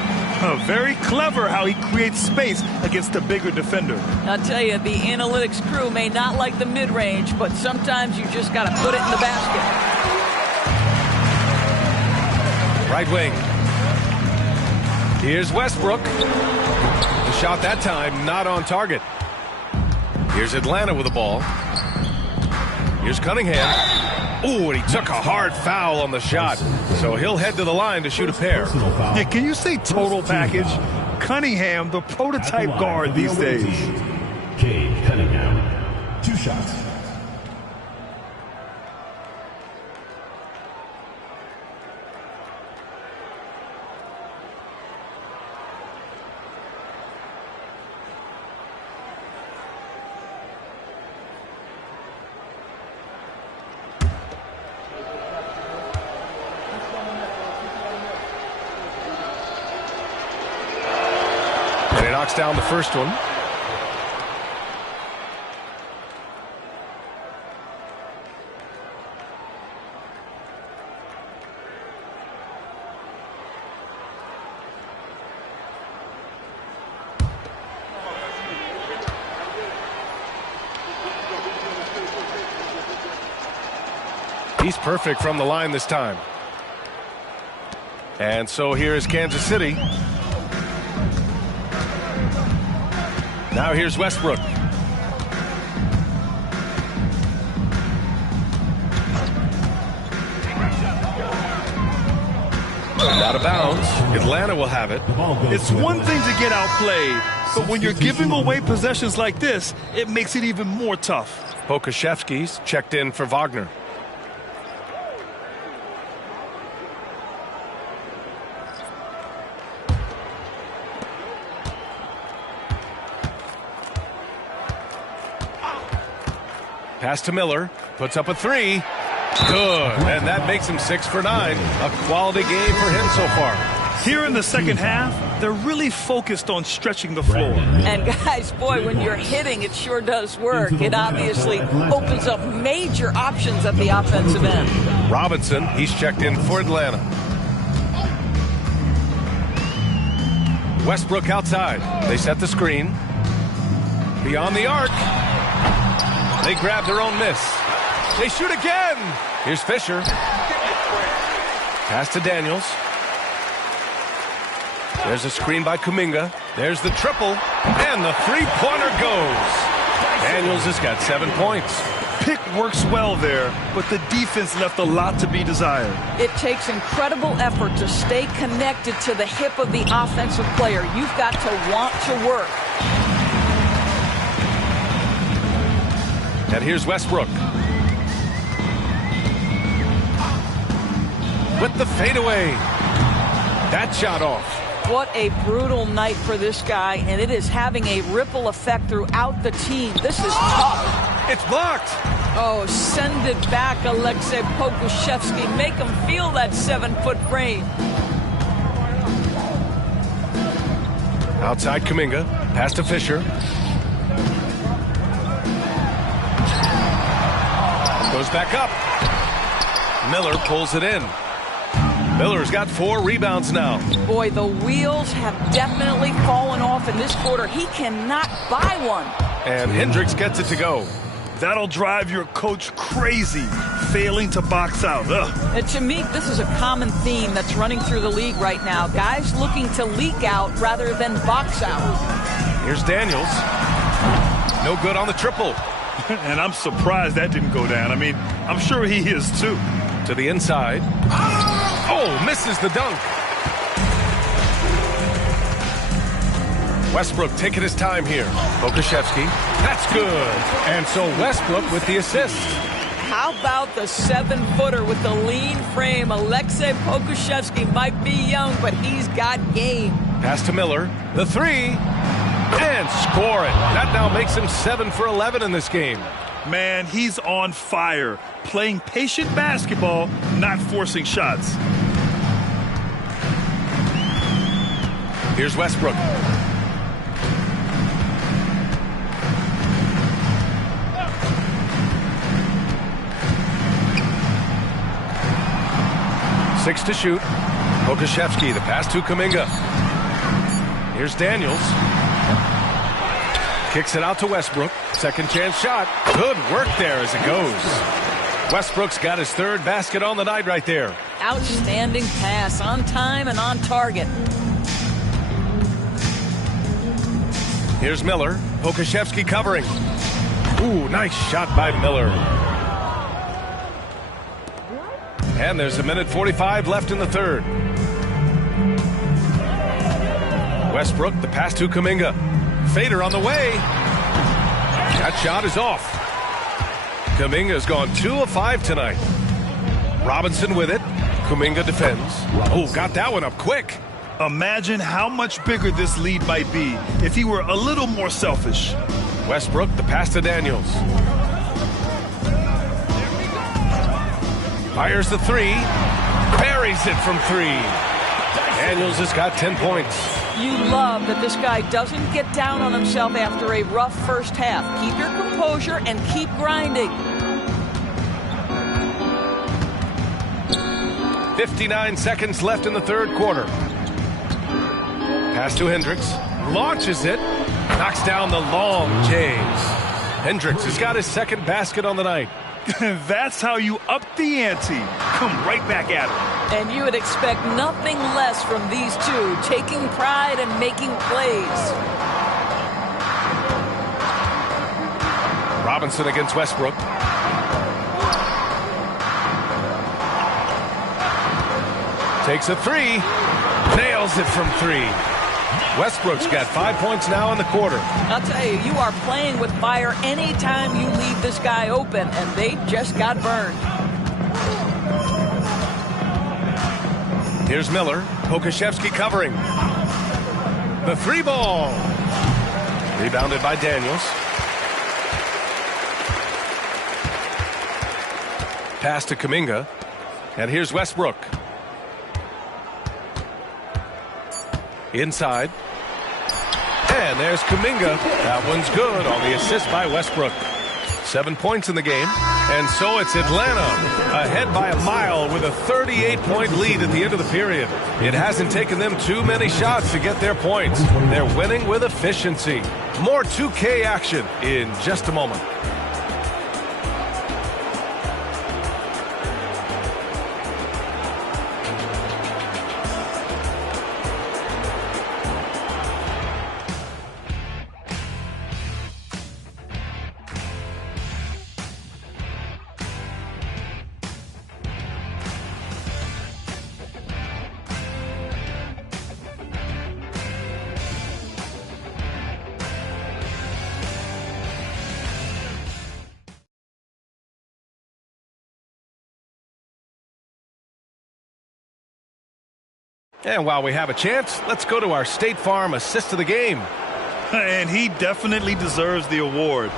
Very clever how he creates space against a bigger defender. I'll tell you, the analytics crew may not like the mid-range, but sometimes you just got to put it in the basket. Right wing. Here's Westbrook. The shot that time not on target. Here's Atlanta with the ball. Here's Cunningham. Ooh, and he took a hard foul on the shot. So he'll head to the line to shoot a pair. Yeah, can you say total package? Cunningham, the prototype guard these days. Cade Cunningham, 2 shots. knocks down the first one. He's perfect from the line this time. And so here is Kansas City. Now here's Westbrook. Out of bounds. Atlanta will have it. It's one thing to get outplayed, but when you're giving away possessions like this, it makes it even more tough. Pokuševski's checked in for Wagner. Pass to Miller, puts up a three. Good, and that makes him 6 for 9. A quality game for him so far. Here in the second half, they're really focused on stretching the floor. And guys, boy, when you're hitting, it sure does work. It obviously opens up major options at the offensive end. Robinson, he's checked in for Atlanta. Westbrook outside. They set the screen. Beyond the arc. They grab their own miss. They shoot again. Here's Fisher. Pass to Daniels. There's a screen by Kuminga. There's the triple. And the three-pointer goes. Daniels has got 7 points. Pick works well there, but the defense left a lot to be desired. It takes incredible effort to stay connected to the hip of the offensive player. You've got to want to work. And here's Westbrook. With the fadeaway. That shot off. What a brutal night for this guy, and it is having a ripple effect throughout the team. This is tough. It's blocked. Oh, send it back, Aleksej Pokuševski. Make him feel that 7-foot frame. Outside Kuminga. Pass to Fisher. Goes back up. Miller pulls it in. Miller's got 4 rebounds now. Boy, the wheels have definitely fallen off in this quarter. He cannot buy one. And Hendricks gets it to go. That'll drive your coach crazy, failing to box out. And to me, this is a common theme that's running through the league right now. Guys looking to leak out rather than box out. Here's Daniels. No good on the triple. And I'm surprised that didn't go down. I mean, I'm sure he is too. To the inside. Oh, misses the dunk. Westbrook taking his time here. Pokuševski. That's good. And so Westbrook with the assist. How about the 7-footer with the lean frame? Aleksej Pokuševski might be young, but he's got game. Pass to Miller. The three. And score it. That now makes him 7 for 11 in this game. Man, he's on fire. Playing patient basketball, not forcing shots. Here's Westbrook. Six to shoot. Pokuševski, the pass to Kuminga. Here's Daniels. Kicks it out to Westbrook. Second chance shot. Good work there as it goes. Westbrook's got his 3rd basket on the night right there. Outstanding pass, on time and on target. Here's Miller. Pokuševski covering. Ooh, nice shot by Miller. And there's 1:45 left in the 3rd. Westbrook, the pass to Kuminga. Fader on the way. That shot is off. Kuminga's gone 2 of 5 tonight. Robinson with it. Kuminga defends. Oh, got that one up quick. Imagine how much bigger this lead might be if he were a little more selfish. Westbrook, the pass to Daniels. Fires the three. Buries it from 3. Daniels has got 10 points. You love that this guy doesn't get down on himself after a rough first half. Keep your composure and keep grinding. 59 seconds left in the third quarter. Pass to Hendricks. Launches it. Knocks down the long James. Hendricks has got his second basket on the night. That's how you up the ante. Come right back at it. And you would expect nothing less from these two, taking pride and making plays. Robinson against Westbrook. Takes a three. Nails it from three. Westbrook's got 5 points now in the quarter. I'll tell you, you are playing with fire anytime you leave this guy open, and they just got burned. Here's Miller. Pokashevsky covering. The three ball. Rebounded by Daniels. Pass to Kuminga. And here's Westbrook. Inside. And there's Kuminga. That one's good on the assist by Westbrook. 7 points in the game. And so it's Atlanta ahead by a mile with a 38-point lead at the end of the period. It hasn't taken them too many shots to get their points. They're winning with efficiency. More 2K action in just a moment. And while we have a chance, let's go to our State Farm assist of the game. And he definitely deserves the award.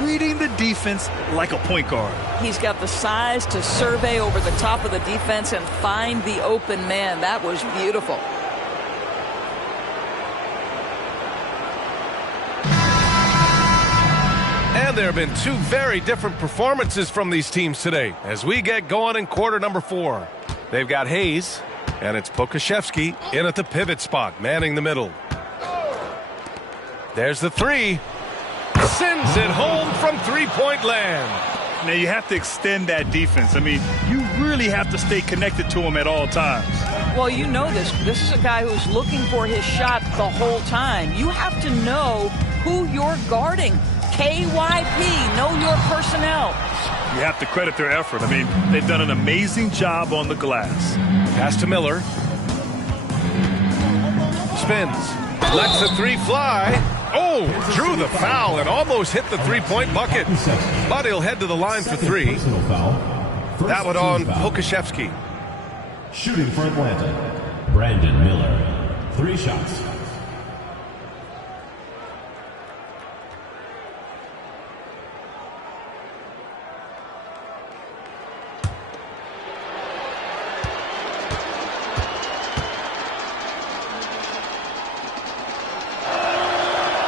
Reading the defense like a point guard. He's got the size to survey over the top of the defense and find the open man. That was beautiful. And there have been two very different performances from these teams today as we get going in quarter number 4. They've got Hayes. And it's Pokashevsky in at the pivot spot, manning the middle. There's the three. Sends it home from three-point land. Now you have to extend that defense. I mean, you really have to stay connected to him at all times. Well, you know this. This is a guy who's looking for his shot the whole time. You have to know who you're guarding. KYP, know your personnel. You have to credit their effort. I mean, they've done an amazing job on the glass. Pass to Miller. Spins. Lets the three fly. Oh, drew the foul and almost hit the three-point bucket. But he'll head to the line for three. That one on Pokashevsky. Shooting for Atlanta, Brandon Miller. 3 shots.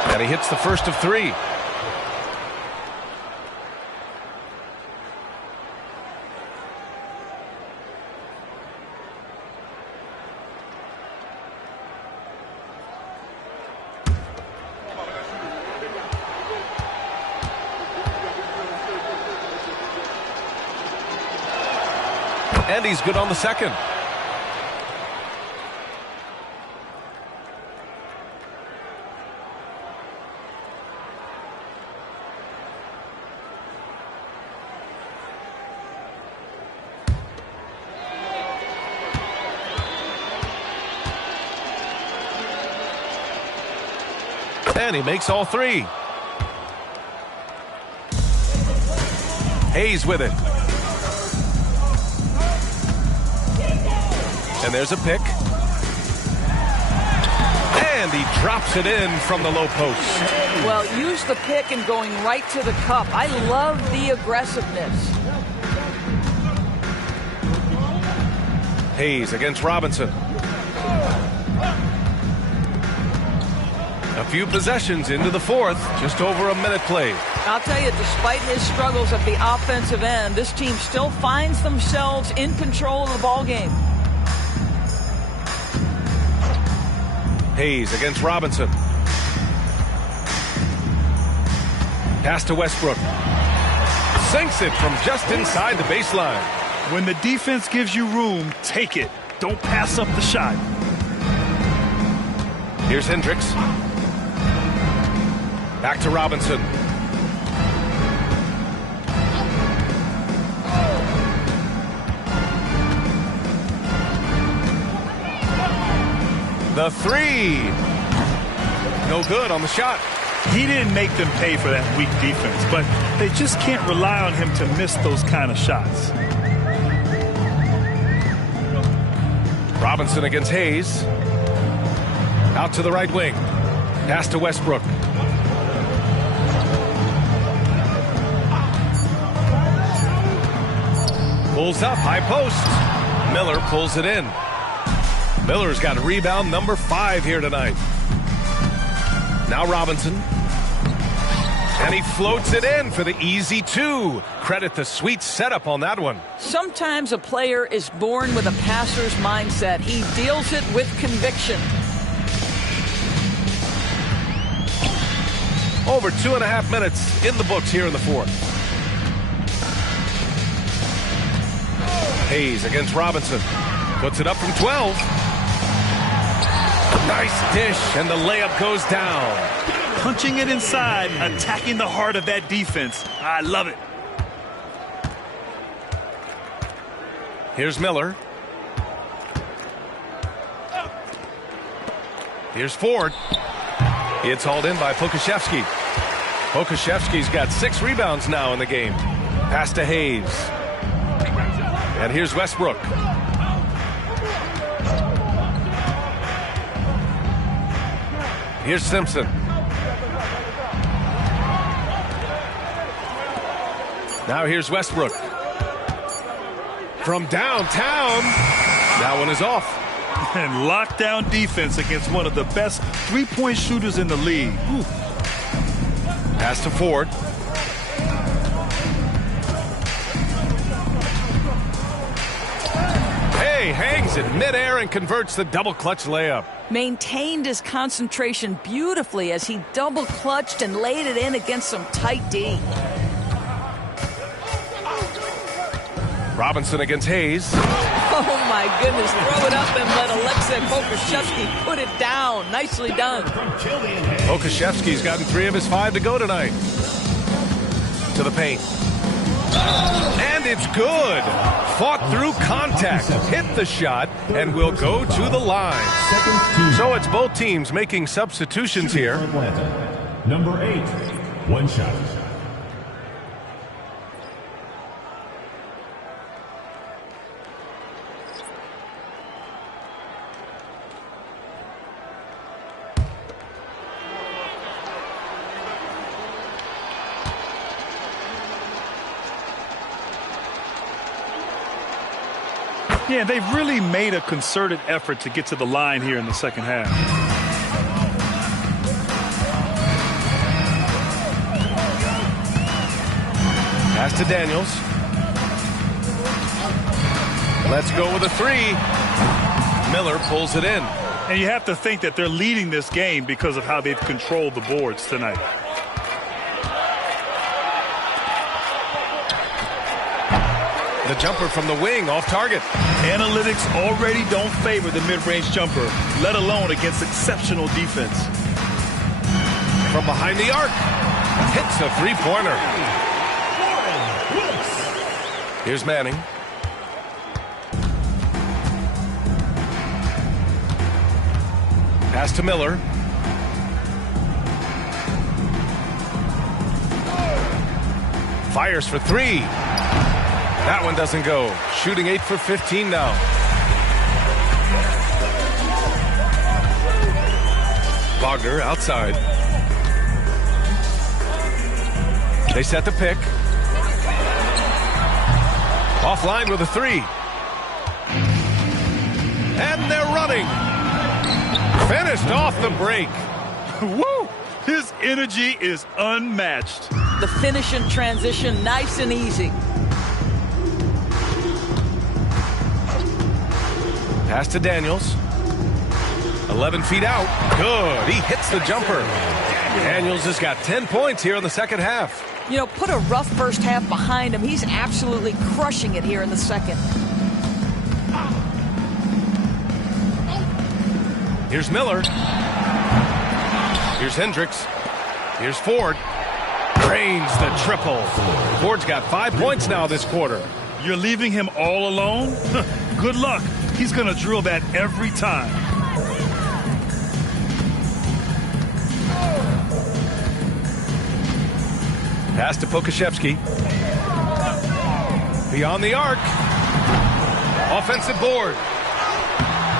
And he hits the first of 3. And he's good on the second. And he makes all 3. Hayes with it. And there's a pick. And he drops it in from the low post. Well, use the pick and going right to the cup. I love the aggressiveness. Hayes against Robinson. A few possessions into the fourth, just over a minute played. I'll tell you, despite his struggles at the offensive end, this team still finds themselves in control of the ball game. Hayes against Robinson. Pass to Westbrook. Sinks it from just inside the baseline. When the defense gives you room, take it. Don't pass up the shot. Here's Hendricks. Back to Robinson. The three. No good on the shot. He didn't make them pay for that weak defense, but they just can't rely on him to miss those kind of shots. Robinson against Hayes. Out to the right wing. Pass to Westbrook. Pulls up, high post. Miller pulls it in. Miller's got rebound number 5 here tonight. Now Robinson. And he floats it in for the easy 2. Credit the sweet setup on that one. Sometimes a player is born with a passer's mindset. He deals it with conviction. Over 2.5 minutes in the books here in the fourth. Hayes against Robinson. Puts it up from 12. Nice dish, and the layup goes down. Punching it inside, attacking the heart of that defense. I love it. Here's Miller. Here's Ford. It's hauled in by Pokashevsky. Pokashevsky's got 6 rebounds now in the game. Pass to Hayes. And here's Westbrook. Here's Simpson. Now here's Westbrook. From downtown. That one is off. And lockdown defense against one of the best three-point shooters in the league. Ooh. Pass to Ford. Hey, hangs it midair and converts the double clutch layup. Maintained his concentration beautifully as he double clutched and laid it in against some tight D. Robinson against Hayes. Oh my goodness, throw it up and let Alexei Pokashevsky put it down. Nicely done. Pokashevsky's gotten 3 of his 5 to go tonight. To the paint. And it's good. Fought through contact, hit the shot, and will go to the line. So it's both teams making substitutions here. Number 8, 1 shot. Yeah, they've really made a concerted effort to get to the line here in the second half. Pass to Daniels. Let's go with a 3. Miller pulls it in. And you have to think that they're leading this game because of how they've controlled the boards tonight. The jumper from the wing off target. Analytics already don't favor the mid-range jumper, let alone against exceptional defense. From behind the arc. Hits a 3-pointer. Here's Manning. Pass to Miller. Fires for 3. That one doesn't go. Shooting 8 for 15 now. Wagner outside. They set the pick. Offline with a 3. And they're running. Finished off the break. Woo! His energy is unmatched. The finish and transition, nice and easy. Pass to Daniels. 11 feet out. Good. He hits the jumper. Daniels has got 10 points here in the second half. You know, put a rough first half behind him. He's absolutely crushing it here in the second. Here's Miller. Here's Hendricks. Here's Ford. Drains the triple. Ford's got 5 points now this quarter. You're leaving him all alone? Good luck. He's going to drill that every time. Pass to Pokashevsky. Beyond the arc. Offensive board.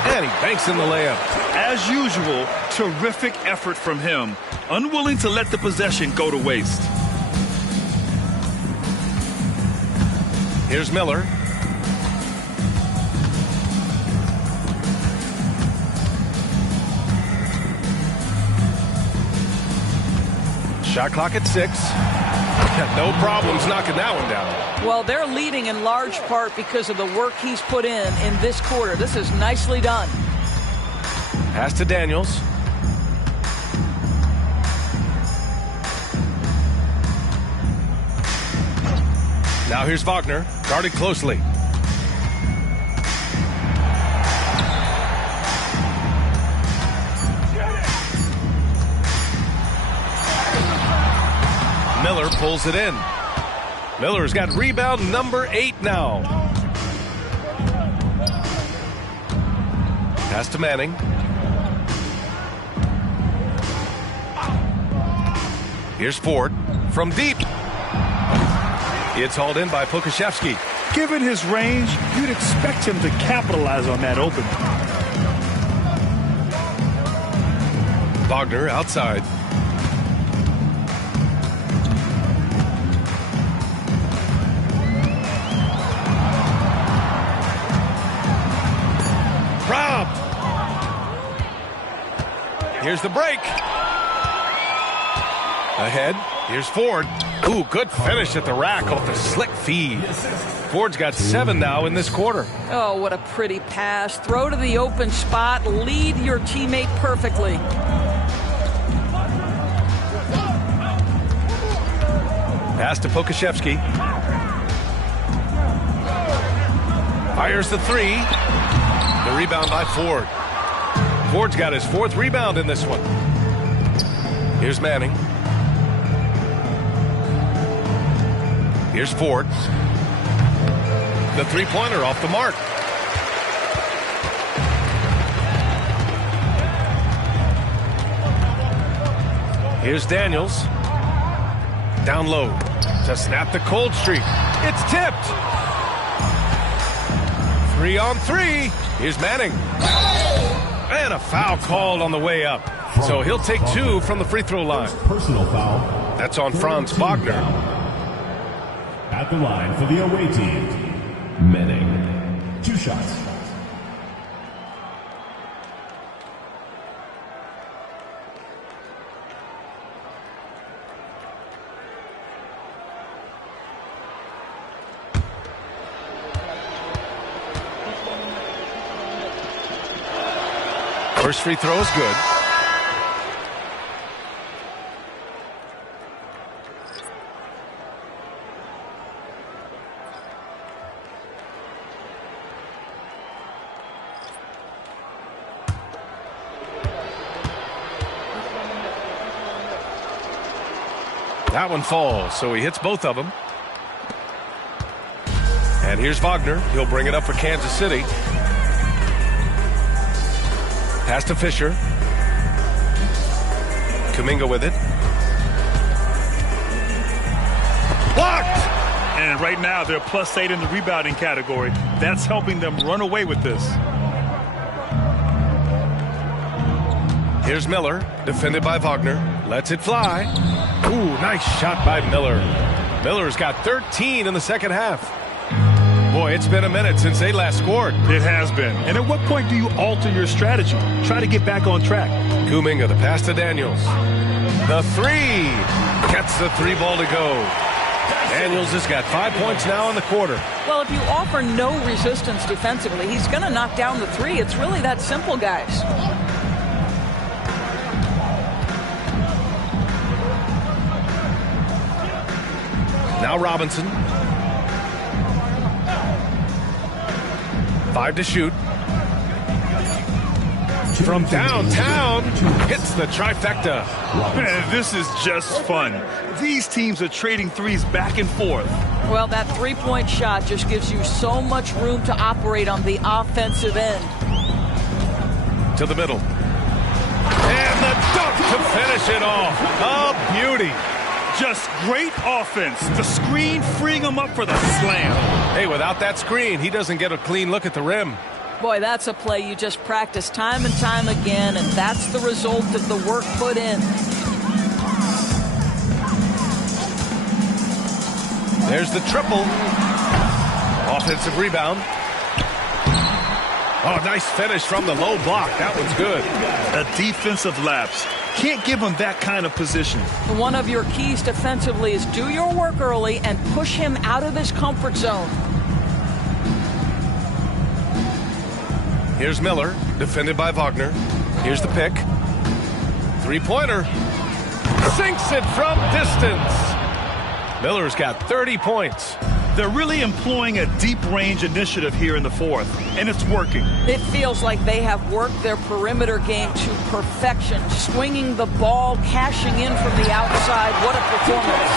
And he banks in the layup. As usual, terrific effort from him. Unwilling to let the possession go to waste. Here's Miller. Shot clock at 6. No problems knocking that one down. Well, they're leading in large part because of the work he's put in this quarter. This is nicely done. Pass to Daniels. Now here's Wagner, guarded closely. Miller pulls it in. Miller's got rebound number 8 now. Pass to Manning. Here's Ford from deep. It's hauled in by Pokashevsky. Given his range, you'd expect him to capitalize on that open. Wagner outside. Robbed. Here's the break. Ahead. Here's Ford. Ooh, good finish at the rack off the slick feed. Ford's got 7 now in this quarter. Oh, what a pretty pass. Throw to the open spot. Lead your teammate perfectly. Pass to Pokashevsky. Fires the 3. The rebound by Ford. Ford's got his 4th rebound in this one. Here's Manning. Here's Ford. The three-pointer off the mark. Here's Daniels. Down low to snap the cold streak. It's tipped. 3 on 3. Here's Manning. And a foul called on the way up. So he'll take 2 from the free throw line. Personal foul. That's on Franz Wagner. At the line for the away team, Manning. 2 shots. First free throw is good. That one falls, so he hits both of them. And here's Wagner. He'll bring it up for Kansas City. Pass to Fisher. Kuminga with it. Blocked! And right now, they're +8 in the rebounding category. That's helping them run away with this. Here's Miller, defended by Wagner. Lets it fly. Ooh, nice shot by Miller. Miller's got 13 in the second half. Boy, it's been a minute since they last scored. It has been. And at what point do you alter your strategy? Try to get back on track. Kuminga, the pass to Daniels. The three. Gets the three ball to go. Daniels has got 5 points now in the quarter. Well, if you offer no resistance defensively, he's going to knock down the three. It's really that simple, guys. Now Robinson. 5 to shoot. From downtown, hits the trifecta. Man, this is just fun. These teams are trading threes back and forth. Well, that three-point shot just gives you so much room to operate on the offensive end. To the middle. And the dunk to finish it off. A beauty. Just great offense. The screen freeing him up for the slam. Hey, without that screen, he doesn't get a clean look at the rim. Boy, that's a play you just practice time and time again, and that's the result of the work put in. There's the triple. Offensive rebound. Oh, nice finish from the low block. That one's good. A defensive lapse. Can't give him that kind of position. One of your keys defensively is do your work early and push him out of his comfort zone. Here's Miller, defended by Wagner. Here's the pick. Three-pointer. Sinks it from distance. Miller's got 30 points. They're really employing a deep range initiative here in the fourth, and it's working. It feels like they have worked their perimeter game to perfection, swinging the ball, cashing in from the outside. What a performance.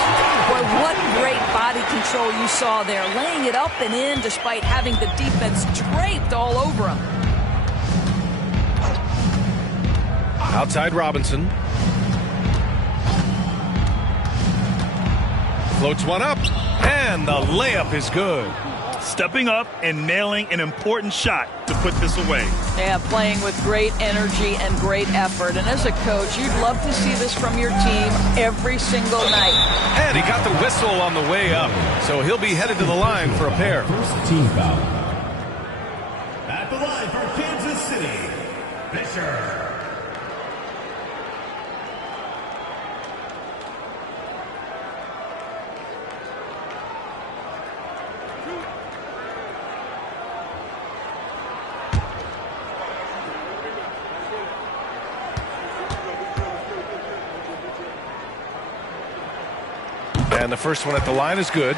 Boy, what great body control you saw there, laying it up and in despite having the defense draped all over him. Outside Robinson. Floats one up, and the layup is good. Stepping up and nailing an important shot to put this away. Yeah, playing with great energy and great effort. And as a coach, you'd love to see this from your team every single night. And he got the whistle on the way up, so he'll be headed to the line for a pair. First team foul. At the line for Kansas City, Fisher. And the first one at the line is good.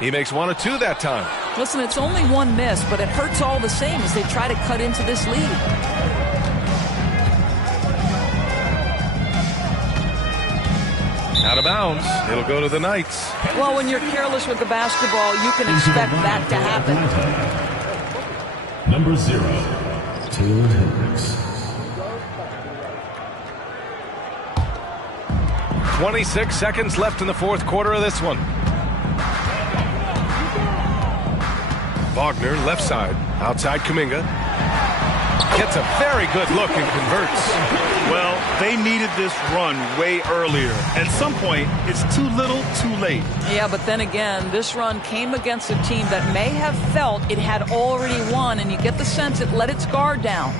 He makes 1 of 2 that time. Listen, it's only one miss, but it hurts all the same as they try to cut into this lead. Out of bounds. It'll go to the Knights. Well, when you're careless with the basketball, you can expect that to happen. Number 0, Taylor Hendricks. 26 seconds left in the fourth quarter of this one. Wagner, left side. Outside Kuminga. Gets a very good look and converts. Well, they needed this run way earlier. At some point, it's too little, too late. Yeah, but then again, this run came against a team that may have felt it had already won, and you get the sense it let its guard down.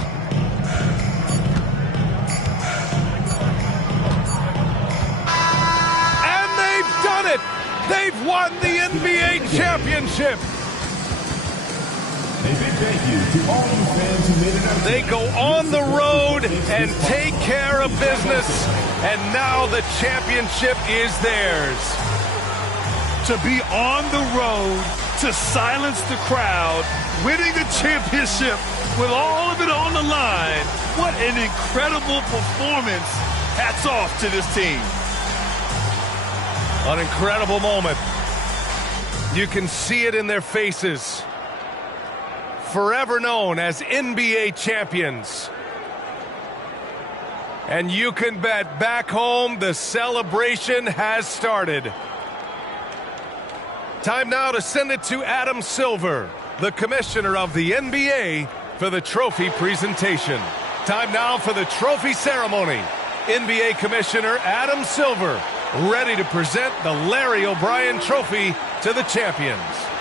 And they've done it! They've won the NBA championship! A big thank you to all you fans who made it out. They go on the road and take care of business, and now the championship is theirs. To be on the road, to silence the crowd, winning the championship with all of it on the line. What an incredible performance. Hats off to this team. An incredible moment. You can see it in their faces. Forever known as NBA champions. And you can bet back home the celebration has started. Time now to send it to Adam Silver, the commissioner of the NBA, for the trophy presentation. Time now for the trophy ceremony. NBA Commissioner Adam Silver, ready to present the Larry O'Brien Trophy to the champions.